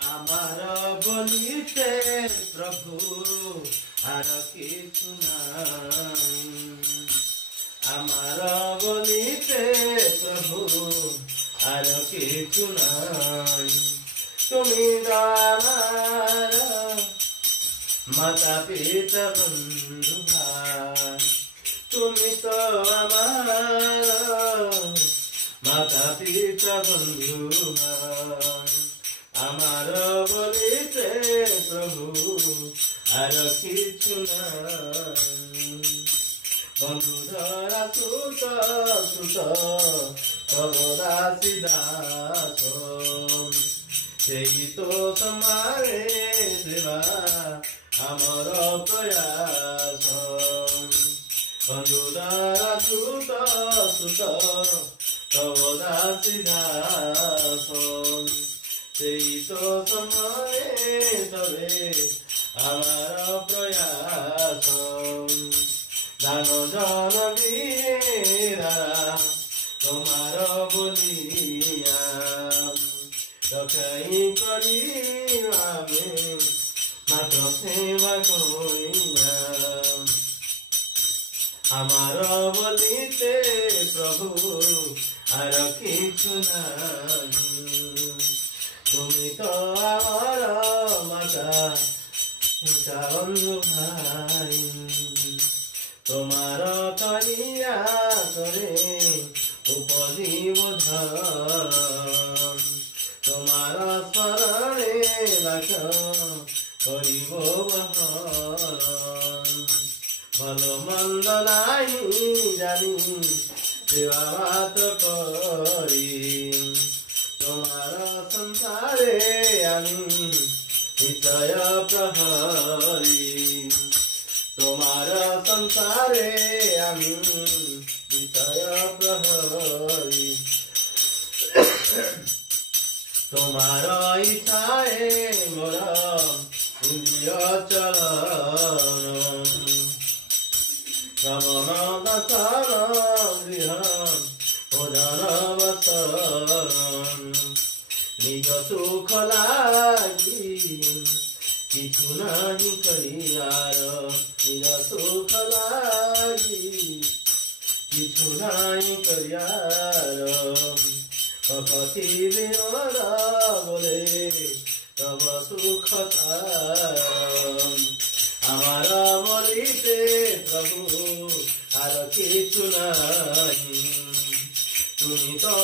আমার বলিতে প্রভু আর কিছু নাই, আমার বলিতে প্রভু আর কিছু নাই। তুমি আমার মাতা পিতা বন্ধু ভাই, তুমি তো আমার মাতা পিতা বন্ধু ভাই। আমার বলিতে প্রভু আর কিছু নাই। বন্ধু ধরা সুত সুত দাসী দাস, সেই তো তোমারে সেবা আমার প্রয়াস। বন্ধু ধরা সুত সুত দাসী দাস, সেই তো সময়ে তবে আমার প্রয়াস। দান জন দিয়ে তোমার বলিয়া রক্ষাই করি আমি মাত্র সেবা করিয়া। আমার বলিতে প্রভু আর কিছু নাই। তুমি তো আমার মাতা বন্ধু ভাই, তোমার করিয়া করে উপজীবন, তোমার স্মরণে বাক্য করিব ভাল মন্দ নাই জানি সেবা মাত্র করি। তোমার সংসারে আমি বিষয় প্রহরী, তোমার সংসারে আমি বিষয় প্রহরী। তোমার ইচ্ছায় মোর ইন্দ্রিয় চলন, শ্রবণ দর্শন গৃহ ভোজন বসন। নিজ সুখ লাগি কিছু নাহি করিয়ার, নিজ সুখ লাগি কিছু নাহি করিয়ার। কপতি বিনোদ বলে তব সুখ আমার বলিতে প্রভু আর কিছু নাই। তুমি তো